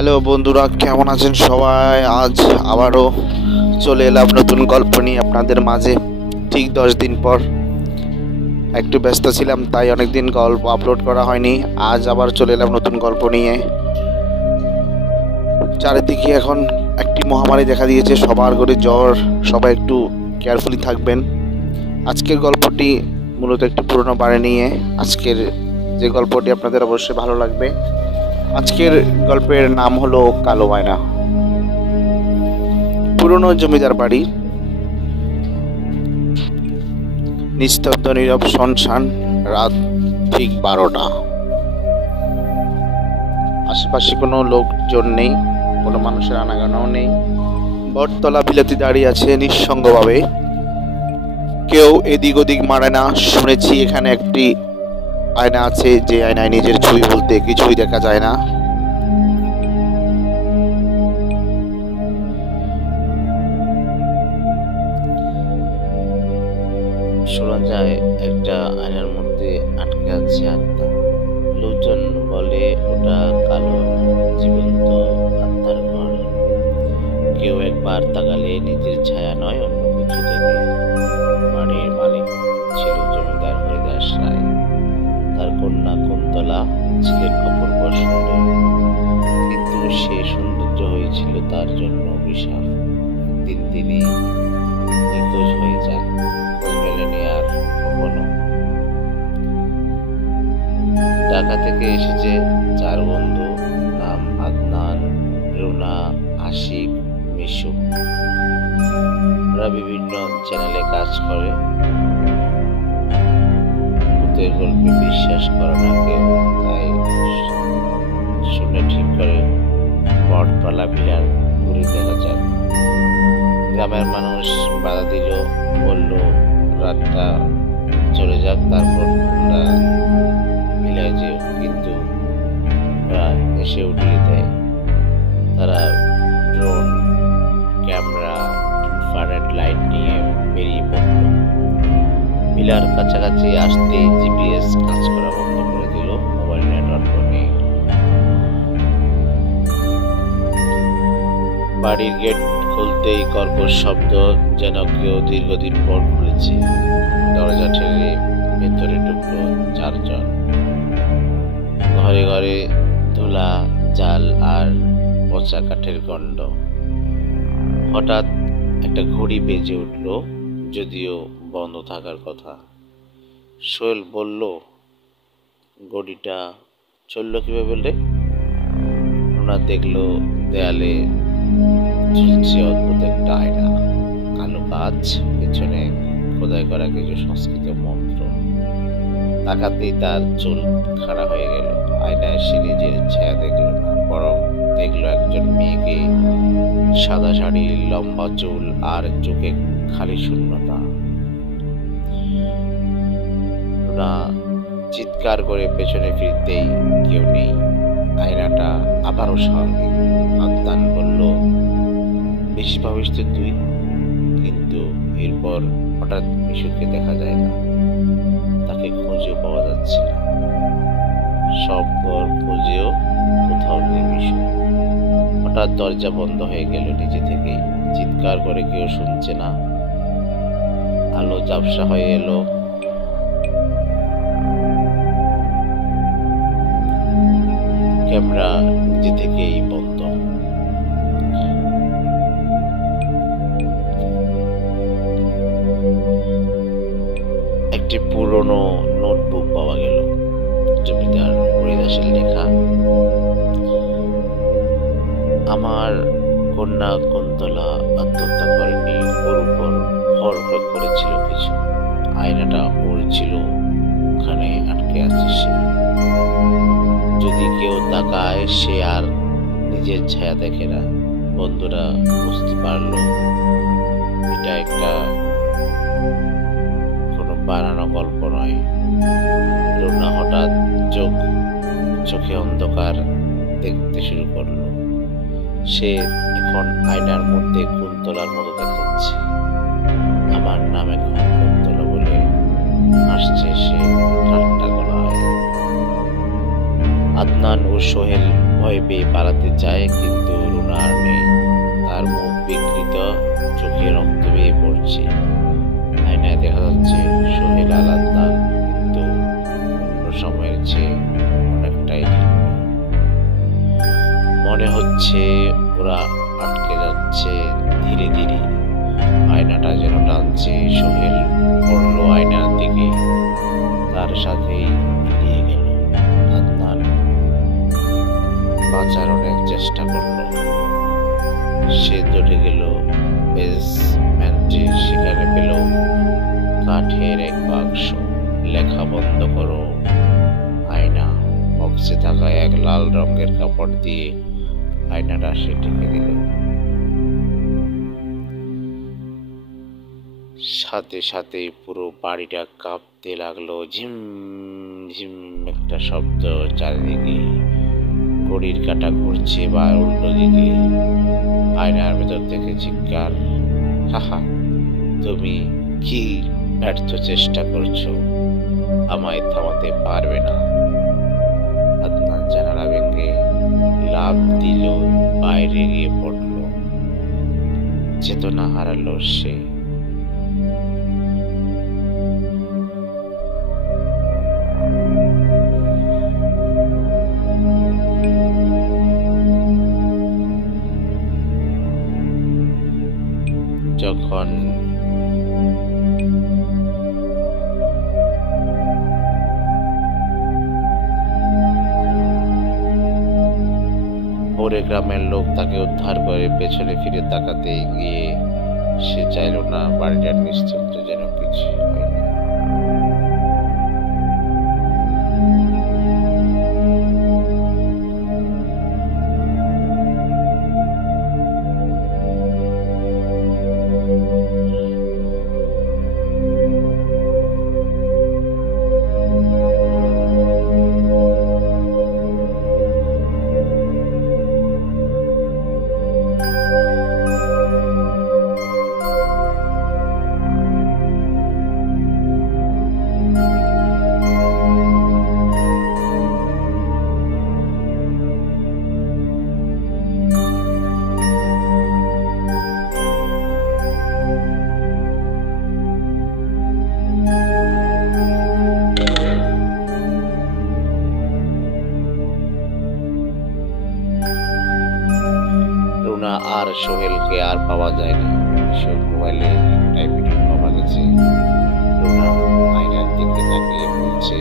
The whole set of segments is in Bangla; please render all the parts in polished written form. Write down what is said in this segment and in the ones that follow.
হ্যালো বন্ধুরা, কেমন আছেন সবাই? আজ আবারও চলে এলাম নতুন গল্প নিয়ে আপনাদের মাঝে। ঠিক 10 দিন পর। একটু ব্যস্ত ছিলাম, তাই অনেকদিন গল্প আপলোড করা হয়নি। আজ আবার চলে এলাম নতুন গল্প নিয়ে। চারিদিকে এখন একটি মহামারী দেখা দিয়েছে, সবার ঘরে জ্বর। সবাই একটু কেয়ারফুলি থাকবেন। আজকের গল্পটি মূলত একটি পুরনো বাড়ি নিয়ে। আজকের যে গল্পটি আপনাদের অবশ্যই ভালো লাগবে। আজকের গল্পের নাম হলো কালো আয়না। পুরনো জমিদার বাড়ি, নিস্তব্ধ নীরব শুনশান। রাত ঠিক 12টা। আশেপাশে কোনো লোকজন নেই, কোনো মানুষের আনাগোনাও নেই। বটতলা বিলাতি দাঁড়িয়ে আছে নিঃসঙ্গভাবে। কেউ এদিক ওদিক মারে না। শুনেছি এখানে একটি আয়না আছে, যে আয়নায় নিজের ছবি বলতে কিছুই দেখা যায় না। শোনা যায় একটা আয়নার মধ্যে আটকে আছে আত্মা। লোকজন বলে ওটা কালো জীবন্ত আত্মার ঘর। কেউ একবার তাকালে নিজের ছায়া নয়, অন্য কিছু দেখে। বাড়ির মালিক ছিল জমিদার হরিদাস রায়। তার কন্যা কুন্তলা ছিলেন অপূর্ব সুন্দর, কিন্তু সে সৌন্দর্য হয়েছিল তার জন্য অভিশাপ। একদিন তিনি নিখোঁজ হয়ে যান, খোঁজ মেলেনি আর কখনো। ঢাকা থেকে এসেছে 4 বন্ধু, নাম আদনান, রুনা, আশিক, মিশু। ওরা বিভিন্ন চ্যানেলে কাজ করে। ভূতের গল্পে বিশ্বাস করে না কেউ, তাই শুনে ঠিক করে বটতলা বিলার ঘুরে দেখা যাক। গ্রামের মানুষ বাধা দিল, বলল রাতটা চলে যাক, তারপর আমরা মিলাই যেও। কিন্তু ওরা এসে উঠিয়ে দেয়। তারা ড্রোন, ক্যামেরা, ইনফ্রারেড লাইট নিয়ে বেরিয়ে পড়ল। বিলার কাছাকাছি আসতেই জিপিএস কাজ করা বন্ধ করে দিল। মোবাইল নেটওয়ার্ক নেই। বাড়ির গেট খুলতেই কর্কশ শব্দ, যেন কেউ দীর্ঘদিন পর খুলেছে। দরজা ঠেলে ভেতরে ঢুকলো 4 জন। ঘরে ঘরে ধুলা, জাল আর পচা কাঠের গন্ধ। হঠাৎ একটা ঘড়ি বেজে উঠল, যদিও বন্ধ থাকার কথা। সোহেল বলল, ঘড়িটা চলল কিভাবে বলে? ওনার দেখলো দেয়ালে ঝুলছে অদ্ভুত একটা আয়না। কালো কাঁচ, পেছনে খোদাই করা কিছু সংস্কৃত মন্ত্র। তাকাতেই তার চুল খাড়া হয়ে গেল। আয়নায় সে নিজের ছায়া দেখলো না, বরং দেখলো একজন মেয়েকে। সাদা শাড়ি, লম্বা চুল আর চোখে খালি শূন্যতা। রুনা চিৎকার করে পেছনে ফিরতেই কেউ নেই। আয়নাটা আবারও স্বাভাবিক। আদনান বলল, বেশি ভাবিস তো তুই। কিন্তু এরপর হঠাৎ মিশুকে দেখা যায় না। তাকে খুঁজেও পাওয়া যাচ্ছে না। সব ঘর খুঁজেও কোথাও নেই মিশু। হঠাৎ দরজা বন্ধ হয়ে গেল নিজে থেকেই। চিৎকার করে কেউ শুনছে না। আলো ঝাপসা হয়ে এলো। ক্যামেরা নিজে থেকেই বন্ধ। একটি পুরনো নোটবুক পাওয়া গেল, জমিদার হরিদাসের লেখা। আমার কন্যা কুন্তলা আত্মহত্যা করেনি, ওর উপর ভর প্রয়োগ করেছিল কিছু। আয়নাটা ওর ছিল, ওখানে আটকে আছে সে। যদি কেউ তাকায়, সে আর নিজের ছায়া দেখে না। বন্ধুরা বুঝতে পারলো এটা একটা কোনো বানানো গল্প নয়। রুনা হঠাৎ চোখে অন্ধকার দেখতে শুরু করলো। সে এখন আয়নার মধ্যে কুন্তলার মতো দেখাচ্ছে। আমার নাম এখন কুন্তলা বলে হাসছে সে ঠাট্টা গলায়। আদনান ও সোহেল ভয় পেয়ে পালাতে চায়, কিন্তু রুনা আর নেই। তার মুখ বিকৃত, চোখে রক্ত বেয়ে পড়ছে। আয়নায় দেখা যাচ্ছে সোহেল আর আদনান, কিন্তু অন্য সময়ের চেয়ে অনেকটাই ভিন্ন। মনে হচ্ছে ওরা আটকে যাচ্ছে ধীরে ধীরে। আয়নাটা যেন টানছে। সোহেল পড়লো আয়নার দিকে, তার সাথেই মিলিয়ে গেল। আদনান বাঁচার অনেক চেষ্টা করলো। সে দৌড়ে গেল বেসমেন্টে, সেখানে পেল কাঠের এক বাক্স। লেখা বন্ধ করো। আয়না বক্সে থাকা এক লাল রঙের কাপড় দিয়ে আয়নাটা সে ঢেকে দিল। সাথে সাথে পুরো বাড়িটা কাঁপতে লাগলো। ঝিম ঝিম একটা শব্দ চারিদিকে। ঘড়ির কাঁটা ঘুরছে বা উল্টো দিকে। আয়নার ভেতর থেকে চিৎকার, হাহা, তুমি কি ব্যর্থ চেষ্টা করছো? আমায় থামাতে পারবে না। আদনান জানালা ভেঙে লাফ দিল, বাইরে গিয়ে পড়ল। চেতনা হারালো সে। যখন পরে গ্রামের লোক তাকে উদ্ধার করে, পেছনে ফিরে তাকাতে গিয়ে সে চাইল না বাড়িটার নিস্তব্ধ যেন কিছু হয়নি। রুনা আর সোহেলকে আর পাওয়া যায়নি। মোবাইলে একটাই ভিডিও পাওয়া গেছে। রুনা আয়নার দিকে তাকিয়ে বলছে,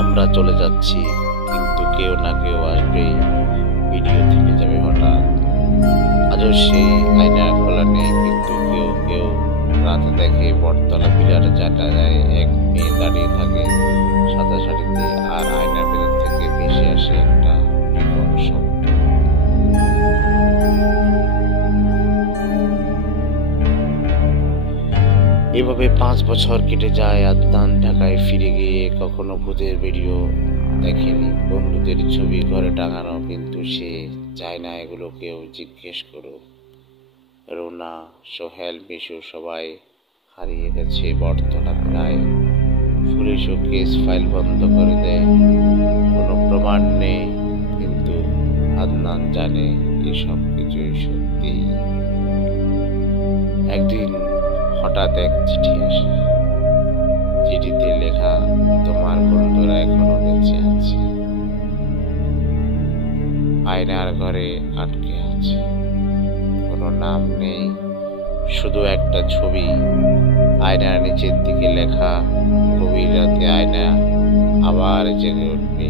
আমরা চলে যাচ্ছি, কিন্তু কেউ না কেউ আসবে। ভিডিও থেকে যাবে হঠাৎ। আজও সেই আয়না খোলা নেই, কিন্তু কেউ কেউ রাতে দেখে বটতলা পিলার জায়গায় এক মেয়ে দাঁড়িয়ে থাকে সাদা শাড়িতে, আর আয়নার ভেতর থেকে ভেসে আসে একটা বিকট শব্দ। এভাবে 5 বছর কেটে যায়। আদনান ঢাকায় ফিরে গিয়ে কখনো ভূতের ভিডিও দেখেনি, বন্ধুদের ছবি ঘরে টাঙানো, কিন্তু সে চায় না এগুলো কেউ জিজ্ঞেস করুক। রুনা, সোহেল, বিশু সবাই হারিয়ে গেছে বটতলা প্রায়। পুলিশও কেস ফাইল বন্ধ করে দেয়, কোনো প্রমাণ নেই, কিন্তু আদনান জানে এসব কিছুই সত্যি। একদিন হঠাৎ এক চিঠি আসে। চিঠিতে লেখা, তোমার বন্ধুরা এখনো বেঁচে আছে, আয়নার ঘরে আটকে আছে। কোনো নাম নেই, শুধু একটা ছবি। আয়নার নিচের দিকে লেখা, গভীর রাতে আয়না আবার জেগে উঠবে।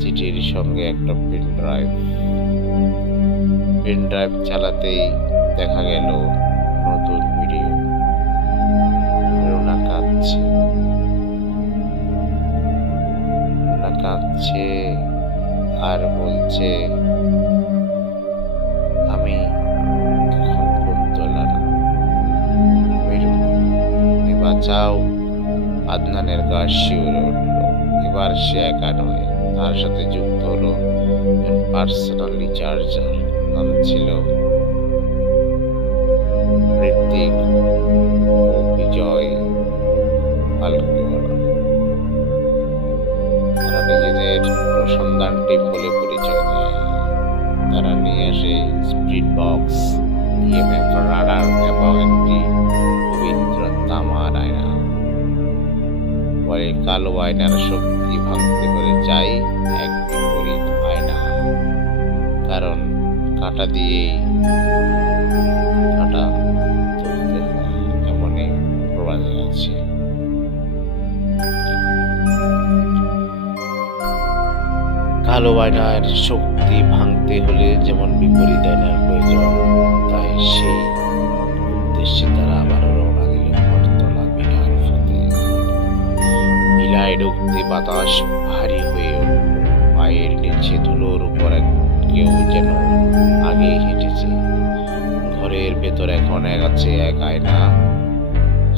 চিঠির সঙ্গে একটা পেন ড্রাইভ চালাতেই দেখা গেল নতুন ভিডিও। রুনা কাঁদছে আর বলছে, আমি এখন কুন্তলা না, আমি রুনা, বাঁচাও। আদনানের গা শিউরে উঠল। এবার সে একা নয়, তার সাথে যুক্ত হলো পার্সোনাল রিচার্জার, নাম ছিল ঋত্বিক ও বিজয় পালকিওয়ালা। তারা নিজেদের অনুসন্ধান টিম বলে পরিচয় দেয়। তারা নিয়ে আসে স্পিড বক্স, ইএমএফ রাডার এবং একটি পবিত্র তামার আয়না। পরে কালো আয়নার শক্তি ভাঙতে হলে চাই এক বিপরীত আয়না, কারণ কাঁটা দিয়েই কাঁটা তুলতে হয়, এমনই প্রবাদে আছে। কালো আয়নার শক্তি ভাঙতে হলে যেমন বিপরীত আয়নার প্রয়োজন, তাই সেই উদ্দেশ্যে তারা আবার রওনা দিল বটতলা বিলার পথে। বিলায় ঢুকতে বাতাস ভারী হয়ে উঠল, পায়ের নিচে ধুলোর উপর কেউ যেন আগে হেঁটেছে। ঘরের ভেতর এখন আছে এক আয়না,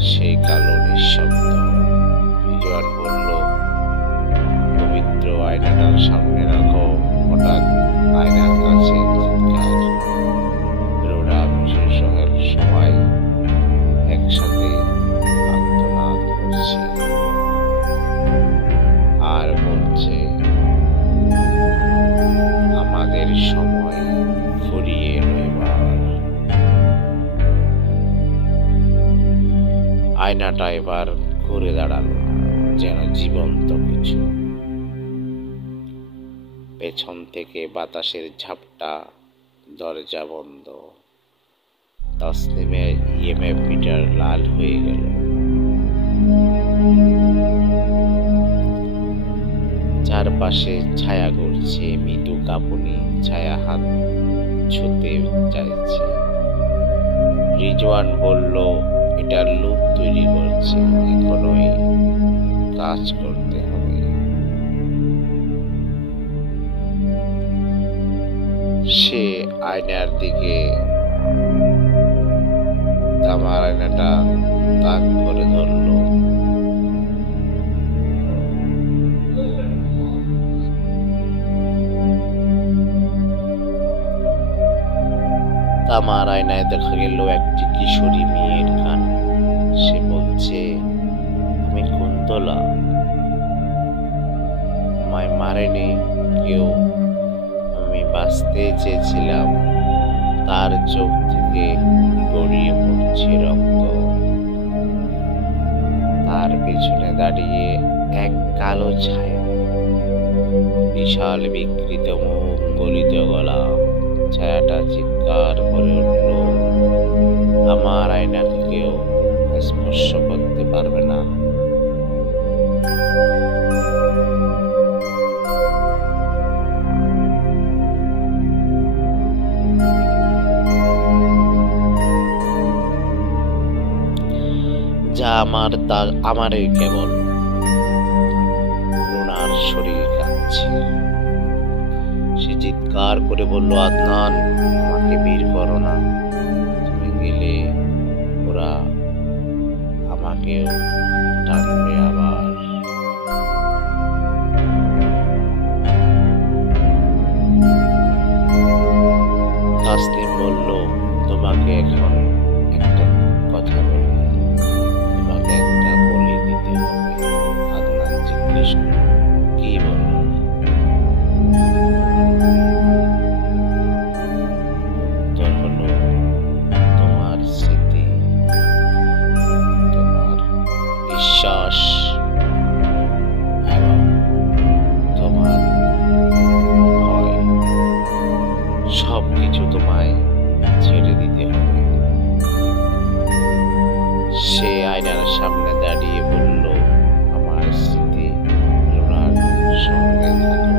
সেই কালো নিঃশব্দ। বিজয় বলল, পবিত্র আয়নাটার সামনে রাখো। হঠাৎ আয়নার কাছে চিৎকার। রোনা, সোহেল সবাই একসাথে আর্তনাদ করছে আর বলছে, আমাদের সময় ফুরিয়ে এলো এবার। আয়নাটা এবার ঘুরে দাঁড়ালো যেন জীবন্ত কিছু। পেছন থেকে বাতাসের ঝাপটা, দরজা বন্ধ। তসলিমের ইএমএফ মিটার লাল হয়ে গেল। চারপাশে ছায়া ঘুরছে, মৃদু কাঁপুনি ছায়া হাত ছুঁতে চাইছে। রিজওয়ান বলল, এটা লুপ তৈরি করছে, এখনই কাজ করতে হবে। সে আয়নার দিকে, তামার আয়নাটা তাক করে ধরল। তামার আয়নায় দেখা গেল একটি কিশোরী মেয়ের গান। সে বলছে, আমি কুন্তলা, আমায় মারেনি কেউ, আমি বাঁচতে চেয়েছিলাম। তার চোখ থেকে গড়িয়ে পড়ছে রক্ত। তার পেছনে দাঁড়িয়ে এক কালো ছায়া, বিশাল বিকৃত মুখ, গলিত গলা। ছায়াটা চিৎকার করে উঠল, আমার আয়নাকে কেউ স্পর্শ করতে পারবে না। যা আমার তা আমারই কেবল। রুনার শরীর কাঁপছে। সে চিৎকার করে বলল, আদনান, আমাকে বের করো না। তুমি গেলে ওরা আমাকেও টানবে আবার। তাসলিম বলল, তোমাকে এখন একটা কথা বলবো, তোমাকে একটা বলি দিতে হবে। আদনান জিজ্ঞেস করল, কি বলল? উত্তর হলো, তোমার স্মৃতি, তোমার বিশ্বাস এবং তোমার ভয়, সবকিছু তোমায় ছেড়ে দিতে হবে। সে আয়নার সামনে দাঁড়িয়ে বলল, আমার স্মৃতি রুনার সঙ্গে থাকো,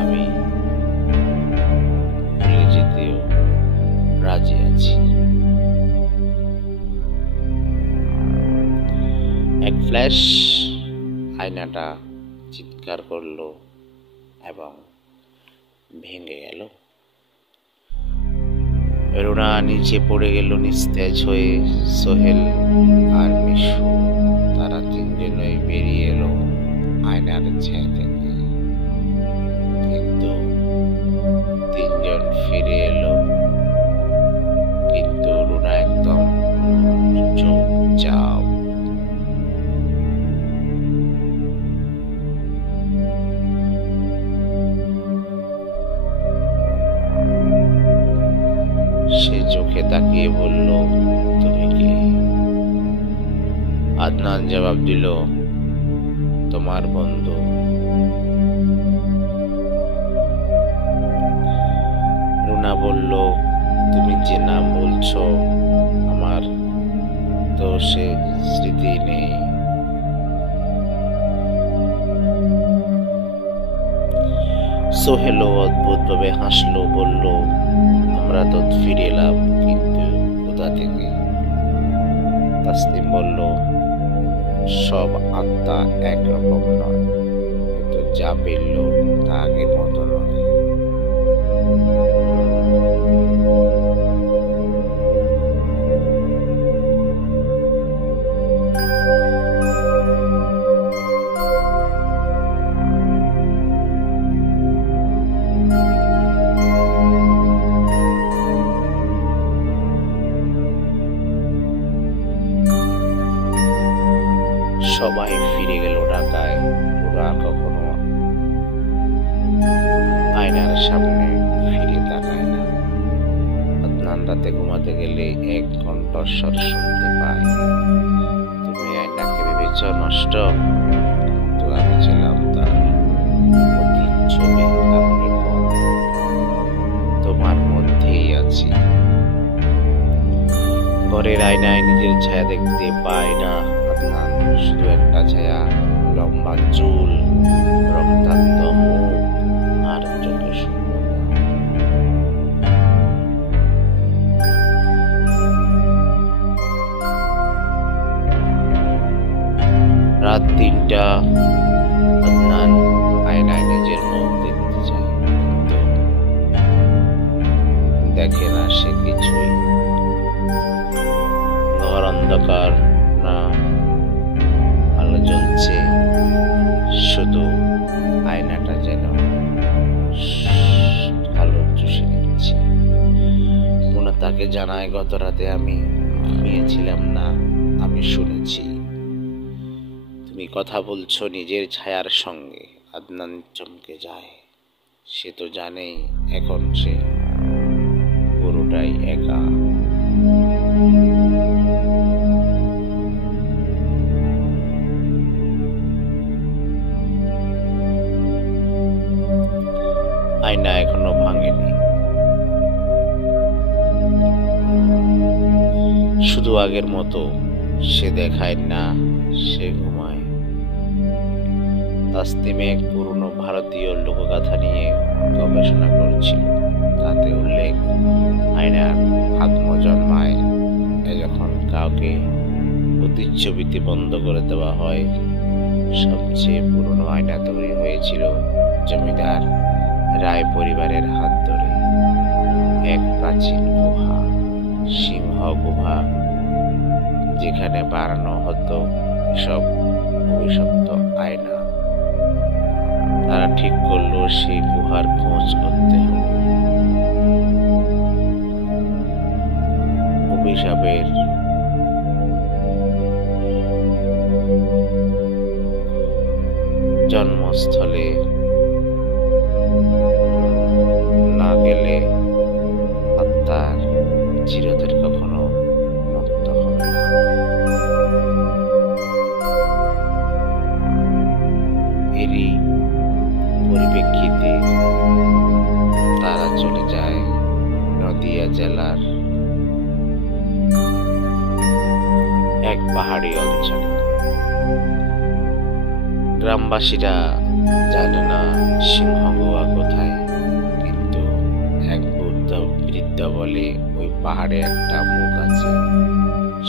আমি ভুলে যেতেও রাজি আছি। এক ফ্ল্যাশ, আয়নাটা চিৎকার করলো এবং ভেঙে গেল। রুনা নিচে পড়ে গেল নিস্তেজ হয়ে। সোহেল আর মিশু, তারা তিনজনই বেরিয়ে এলো আয়নার ছায়া থেকে। কিন্তু তিনজন ফিরে এলো, কিন্তু রুনা একদম চুপচাপ। সে চোখে তাকিয়ে বলল, তুমি কে? আদনান জবাব দিল, তোমার বন্ধু। রুনা বলল, তুমি যে নাম বলছো আমার তো সে স্মৃতি নেই। সোহেলও অদ্ভুত ভাবে হাসলো, বলল, আমরা তো ফিরে এলাম, কিন্তু কোথা থেকে? তাসলিম বলল, সব আত্মা একরকম নয়, কিন্তু যা পেল তা আগের মতো নয়। সবাই ফিরে গেল ঢাকায়। ওরা কখনো আয়নার সামনে ফিরে তাকায় না। আদনান রাতে ঘুমাতে গেলে এক কণ্ঠস্বর শুনতে পায়, তুমি আয়নাকে ভেবেছ নষ্ট, কিন্তু আমি ছিলাম তার প্রতিচ্ছবি। আপনি কোন? তোমার মধ্যেই আছি। ঘরের আয়নায় নিজের ছায়া দেখতে পায় না আদনান, শুধু একটা ছায়া, লম্বা চুল, রক্তাক্ত মুখ আর চোখে শূন্যতা। রাত ৩টা। আদনান আয়নায় নিজের মুখ দেখতে চায়, কিন্তু দেখে না সে কিছুই। ঘর অন্ধকার, না আলো জ্বলছে, শুধু আয়নাটা যেন আলো চুষে নিচ্ছে। রুনা তাকে জানায়, গত রাতে আমি ঘুমিয়েছিলাম না, আমি শুনেছি তুমি কথা বলছো নিজের ছায়ার সঙ্গে। আদনান চমকে যায়, সে তো জানেই এখন সে পুরোটাই একা। আয়না এখনো ভাঙেনি, শুধু আগের মতো সে দেখায় না, সে ঘুমায়। তাসলিম এক পুরনো ভারতীয় লোকগাথা নিয়ে গবেষণা করছিল। তাতে উল্লেখ, আয়নার আত্ম জন্মায় যখন কাউকে প্রতিচ্ছবিতে বন্ধ করে দেওয়া হয়। সবচেয়ে পুরনো আয়না তৈরি হয়েছিল জমিদার রায় পরিবারের হাত ধরে। এক প্রাচীন গুহা, সিংহ গুহা, যেখানে বানানো হতো সব অভিশপ্ত আয়না। তারা ঠিক করলো সেই গুহার খোঁজ করতে হবে। অভিশাপের জন্মস্থলে না গেলে আত্মার চিরতরে কখনো মুক্ত হবে না। এরই পরিপ্রেক্ষিতে তারা চলে যায় নদিয়া জেলার এক পাহাড়ি অঞ্চলে। গ্রামবাসীরা জানে না সিংহ গুহা কোথায়, কিন্তু এক বৃদ্ধ বলে ওই পাহাড়ে একটা মুখ আছে,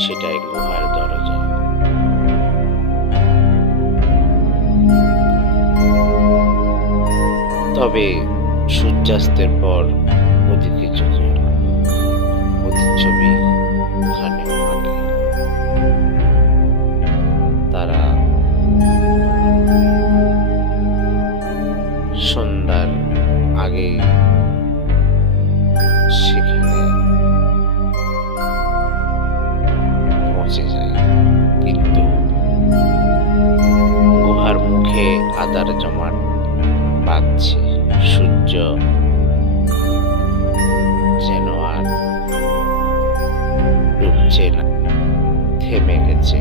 সেটাই গুহার দরজা। তবে সূর্যাস্তের পর ওদিকে প্রতিচ্ছবি ওখানে ভাঙে। তারা বাঁধছে। সূর্য যেন আর ডুবছে না, থেমে গেছে।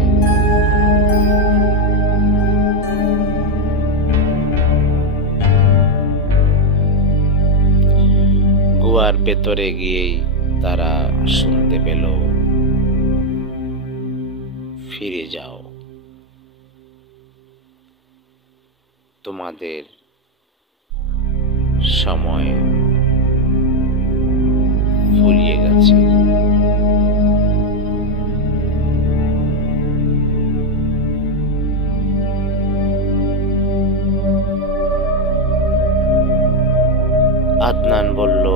গুহার ভেতরে গিয়েই তারা শুনতে পেল, ফিরে যাও, তোমাদের সময় ফুরিয়ে গেছে। আদনান বলল,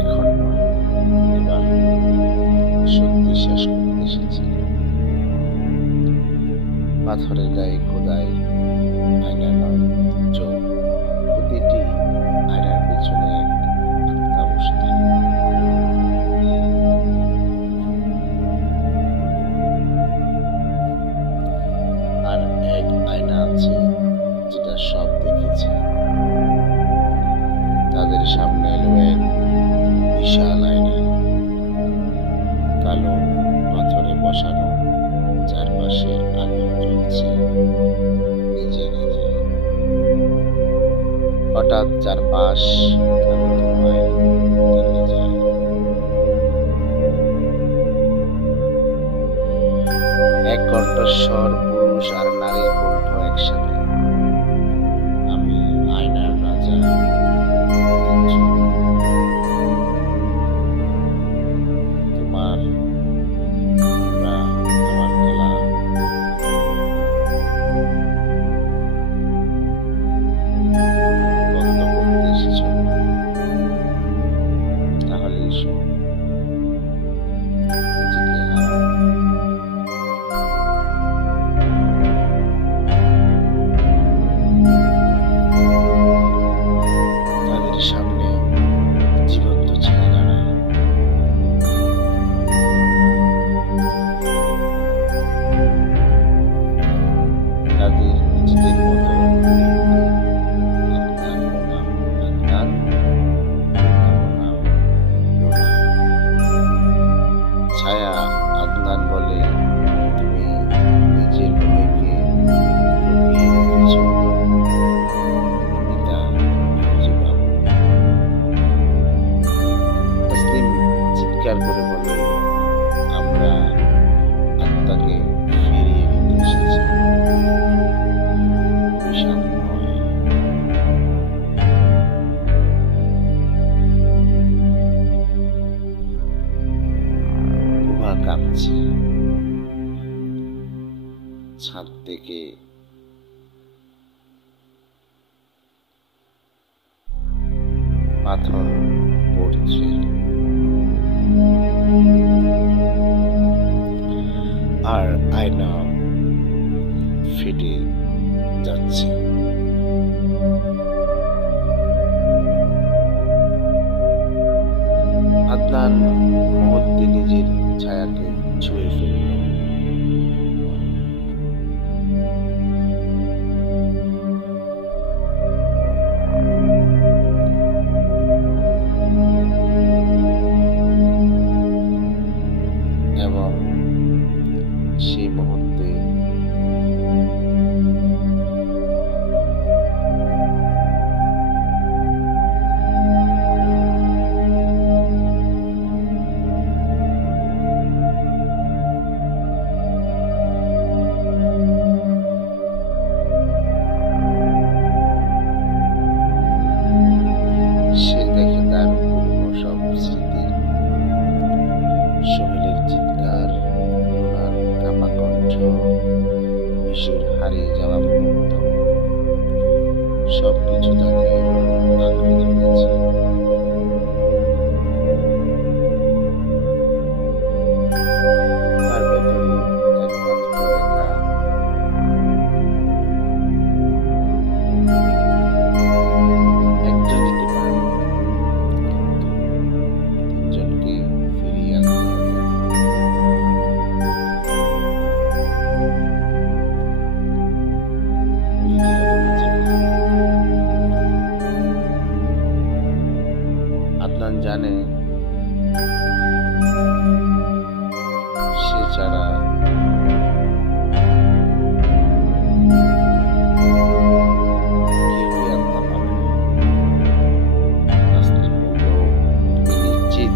এখন নয়, এবার সত্যি শেষ করতে এসেছি। পাথরের গায়ে খোদাই আয়না নয়, চোখ। প্রতিটি আয়নার পেছনে এক আত্মা বসে থাকে। আর এক আয়না আছে যেটা সব দেখেছে। তাদের সামনে এলো এক বিশাল আয়না, কালো পাথরে বসানো, চারপাশে আগুন জ্বলছে নিজে নিজে। হঠাৎ চারপাশ কালো ধোঁয়ায় ঢেকে যায়। এক কণ্ঠস্বর, পুরুষ আর নারীর কণ্ঠ একসাথে। আমি আয়নার রাজা, তোমার আমার খেলা বন্ধ করতে এসেছ, তাহলে এসো, নিজেকে হারাও। তাদের সামনে জীবন্ত ছেলে দাঁড়ায়। তাদের নিজেদের মতো আদনান বনাম আদনান, বনাম লোনা। ছায়া আদনান বলে, তুমি নিজের ভয়কে লুকিয়ে রেখেছ, আমি তা খুঁজে পাবো। তসলিম চিৎকার করে বলে, আমরা আত্মাকে ফিরিয়ে নিতে এসেছি, অভিশাপ নয়। গুহা কাঁপছে, ছাদ থেকে পাথর পড়ছে, আর আয়না ফেটে যাচ্ছে। আদনান মুহূর্তে নিজের ছায়াকে ছুঁয়ে ফেলল। এবং সেই মুহূর্তে জানে সে ছাড়া কেউই আনতে পারে না। তাসলিম বলল, তুমি নিশ্চিত?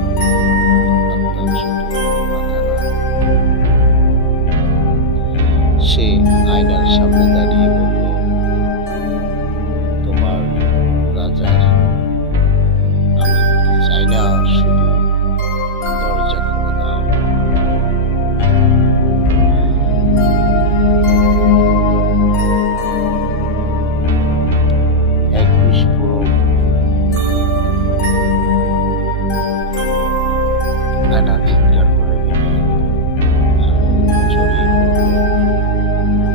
আদনান শুধু মাথা নাড়ল। সে আয়নার সামনে দাঁড়িয়ে বলল, তোমার রাজার আমি হতে চাই না, শুধু দরজা খুলে দাও। এক বিস্ফোরক আয়না চিৎকার করে বেরিয়ে এলো। আলো ছড়িয়ে পড়ল।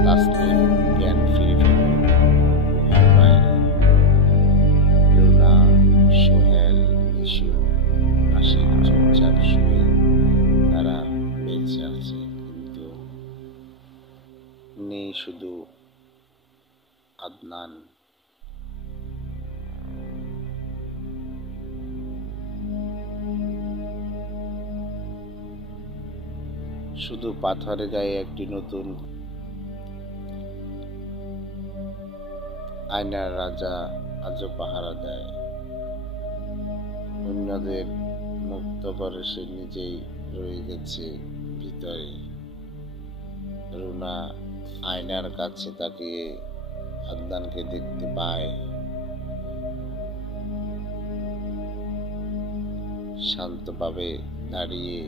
তাসলিম জ্ঞান ফিরে পেল। গুহার বাইরে রুনা, সোহেল, নিশু পাশে চুপচাপ শুয়ে তারা বেঁচে আছে, কিন্তু নেই শুধু আদনান। শুধু পাথরের গায়ে একটি নতুন আয়নার রাজা আজও পাহারা দেয়। অন্যদের মুক্ত করে সে নিজেই রয়ে গেছে ভিতরে। রুনা আয়নার কাছে তাকিয়ে আদনানকে দেখতে পায়, শান্তভাবে দাঁড়িয়ে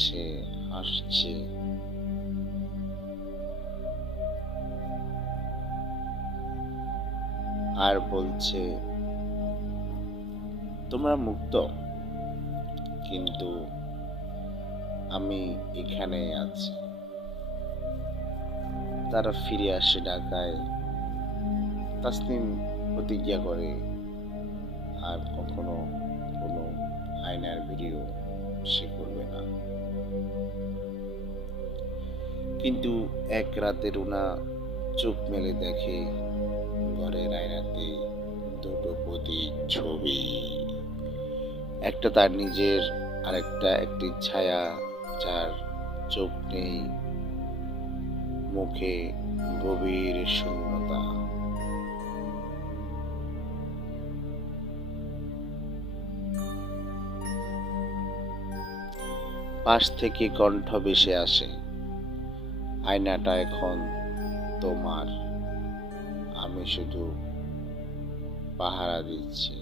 সে হাসছে। আর বলছে, তোমরা মুক্ত, কিন্তু আমি এখানে আছি। তারা ফিরে আসে ঢাকায়। তাসলিম প্রতিজ্ঞা করে আর কখনো কোনো আয়নার ভিডিও সে করবে না। কিন্তু এক রাতে রুনা চোখ মেলে দেখে ঘরের আয়নাতে দুটো প্রতিচ্ছবি। একটা তার নিজের, আরেকটা একটি ছায়া যার চোখ নেই, মুখে গভীর শূন্যতা। পাশ থেকে কণ্ঠ ভেসে আসে, আয়নাটা এখন তোমার, আমি শুধু পাহারা দিচ্ছি।